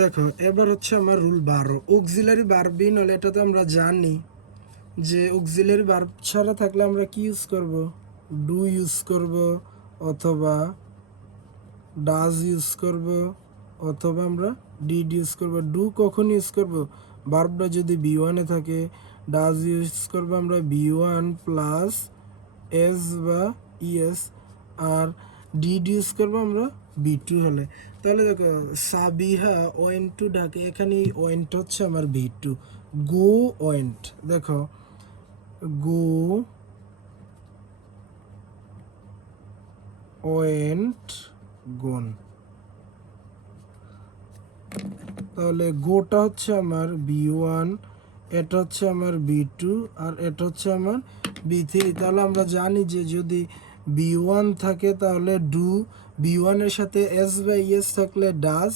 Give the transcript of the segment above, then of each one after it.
দেখো এবার হচ্ছে আমার রুল 12, অক্সিলারি ভার্ব বিন হলে এটা তো আমরা জানি যে অক্সিলারি ভার্ব ছাড়া থাকলে আমরা কি ইউজ করব, ডু ইউজ করব অথবা ডাজ ইউজ করব অথবা আমরা ডিড ইউজ করব। ডু কখন ইউজ করব, ভার্বটা যদি বি1-এ থাকে। ডাজ ইউজ করব আমরা বি1 প্লাস এস বা ইএস, আর ডিড ইউজ করবো আমরা বি2 হলে। তাহলে দেখো সাবিহা ওয়েন্ট টু ঢাকা, এখানে এই ওয়েন্ট হচ্ছে আমার বি2। গো ওয়েন্ট, দেখো গো ওয়েন্ট গোন, তাহলে গোটা হচ্ছে আমার বি1, এটা হচ্ছে আমার বি2, আর এটা হচ্ছে আমার বি3। তাহলে আমরা জানি যে যদি বি1 থাকে তাহলে ডু, বি1 এর সাথে এস বা ইএস থাকলে ডাজ,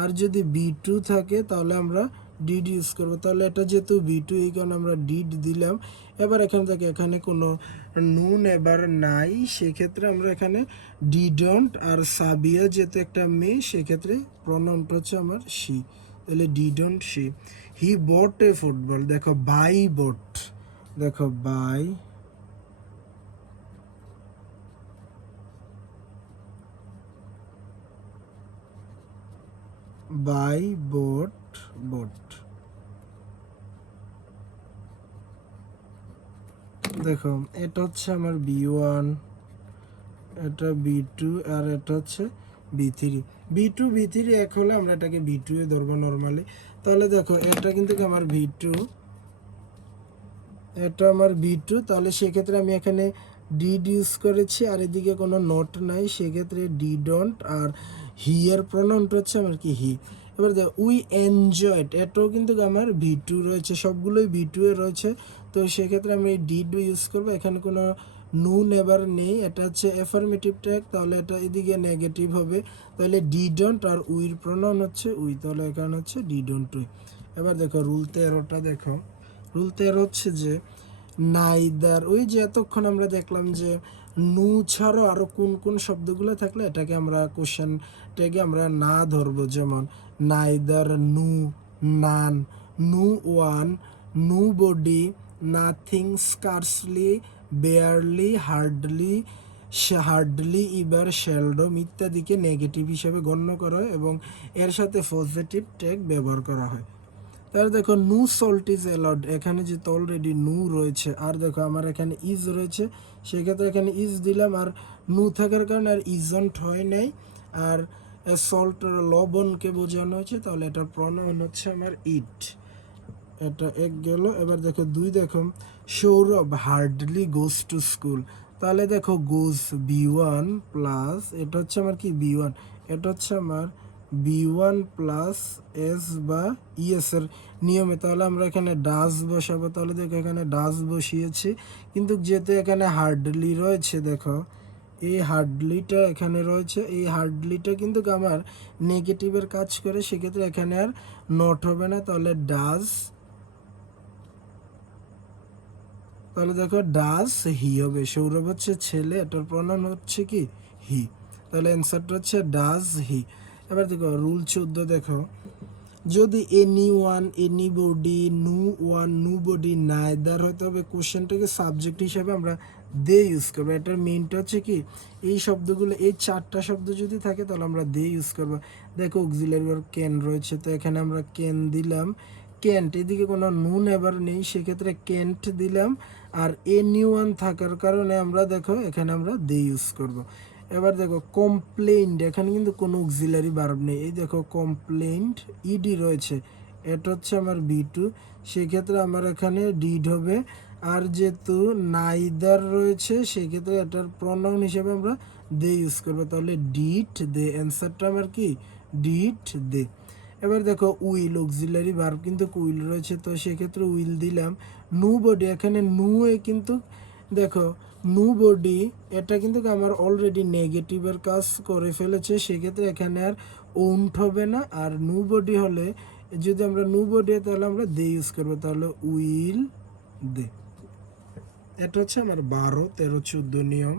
আর যদি বি2 থাকে তাহলে আমরা ডিড ইউজ করব। তাহলে এটা যেহেতু বি2 এই কারণে আমরা ডিড দিলাম। এবার এখান থেকে এখানে কোনো নুন এবার নাই, সেক্ষেত্রে আমরা এখানে ডিডন্ট, আর সাবিয়া যেহেতু একটা মেয়ে সেক্ষেত্রে প্রনাউনটা হচ্ছে আমার শি, তাহলে didn't she. He bought a football, দেখো বাই বট, দেখো বাই বাই বোট বোট, দেখো এটা হচ্ছে আমার বি1, এটা বি2, আর এটা হচ্ছে বি3। বি2 বি3 এক হলে আমরা এটাকে বি2 এ ধরবো নর্মালি। তাহলে দেখো এটা কিন্তু আমার বি2, এটা আমার বি2, তাহলে সেক্ষেত্রে আমি এখানে ডিড ইউজ করেছি আর এদিকে কোনো নোট নাই, সেক্ষেত্রে ডিডন্ট, আর হি এর প্রনাউনটা হচ্ছে আমার কি হি। এবার দেখো উই এনজয়েড, এটাও কিন্তু আমার বি2 রয়েছে, সবগুলোই বি2 এ রয়েছে, তো সেক্ষেত্রে আমি এই ডিড ইউজ করবো। এখানে কোনো নুন এবার নেই, এটা হচ্ছে অ্যাফার্মেটিভ ট্যাগ, তাহলে এটা এদিকে নেগেটিভ হবে, তাহলে ডিডন্ট, আর উইর প্রনাউন হচ্ছে উই, তাহলে এখানে হচ্ছে ডিডন্ট উই। এবার দেখো রুল 13টা, দেখো রুল 13 হচ্ছে যে নাইদার, ওই যে এতক্ষণ আমরা দেখলাম যে নু ছাড়াও আরও কোন কোন শব্দগুলো থাকলে এটাকে আমরা কোশ্চেন ট্যাগে আমরা না ধরবো, যেমন neither, nor, none, no one, nobody, nothing, scarcely, barely, hardly, hardly, ever, seldom ইত্যাদিকে নেগেটিভ হিসেবে গণ্য করা হয় এবং এর সাথে পজিটিভ ট্যাগ ব্যবহার করা হয়। তাহলে দেখো নো সল্ট ইজ অ্যালাউড, এখানে যেহেতু অলরেডি নু রয়েছে, আর দেখো আমার এখানে ইজ রয়েছে, সেক্ষেত্রে এখানে ইজ দিলাম, আর নু থাকার কারণে আর ইজন্ট হয় নাই, আর সল্ট লবণকে বোঝানো হয়েছে, তাহলে এটার প্রনাউন হচ্ছে আমার ইট। এটা এক গেল। এবার দেখো দুই, দেখো Sourav hardly goes to school, তাহলে দেখো গোজ বি1 প্লাস, এটা হচ্ছে আমার কি বি1, এটা হচ্ছে আমার বি1 প্লাস এস বা ইএস এর নিয়মে, তাহলে আমরা এখানে ডাজ বসাবো। তাহলে দেখো এখানে ডাজ বসিয়েছি, কিন্তু যেহেতু এখানে হার্ডলি রয়েছে, দেখো এই হার্ডলিটা এখানে রয়েছে, এই হার্ডলিটা কিন্তু আমার নেগেটিভের কাজ করে, সেক্ষেত্রে এখানে আর নট হবে না, তাহলে ডাজ, তাহলে দেখো ডাজ হি হবে। সৌরভ হচ্ছে ছেলে, এটার প্রনাউন হচ্ছে কি হি, তাহলে অ্যান্সারটা হচ্ছে ডাজ হি। এবার দেখো রুল 14, দেখো যদি anyone, anybody, no one, nobody, neither হয়তো হবে, কোশ্চেনটাকে সাবজেক্ট হিসাবে আমরা দে ইউজ করবো। এটার মেইনটা হচ্ছে কি এই শব্দগুলো, এই চারটা শব্দ যদি থাকে তাহলে আমরা দে ইউজ করবো। দেখো অক্সিলারি ভার্ব ক্যান রয়েছে, তো এখানে আমরা ক্যান দিলাম, ক্যান্ট, এদিকে কোনো নুন এবার নেই, সেক্ষেত্রে ক্যান্ট দিলাম, আর এনি ওয়ান থাকার কারণে আমরা দেখো এখানে আমরা দে ইউজ করব। এবার দেখো কমপ্লেইন্ট, এখানে কিন্তু কোনো অক্সিলারি ভার্ব নেই, এই দেখো কমপ্লেইন্ট ইডি রয়েছে, এটা হচ্ছে আমার বি2, সেক্ষেত্রে আমার এখানে ডিড হবে। আর যেহেতু নাইদার রয়েছে সেক্ষেত্রে এটার প্রনাউন হিসেবে আমরা দে ইউজ করবো, তাহলে ডিড দে, অ্যান্সারটা আমার কি ডিড দে। এবার দেখো উইল, অক্সিলারি ভার্ব কিন্তু উইল রয়েছে, তো সেক্ষেত্রে উইল দিলাম। নো বডি, এখানে নো এ কিন্তু দেখো নো বডি, এটা কিন্তু আমার অলরেডি নেগেটিভের কাজ করে ফেলেছে, সেক্ষেত্রে এখানে আর ওন্ট হবে না, আর নো বডি হলে যদি আমরা নো বডি তাহলে আমরা দে ইউজ করবো, তাহলে উইল দে। এটা হচ্ছে আমার 12, 13, 14 নিয়ম।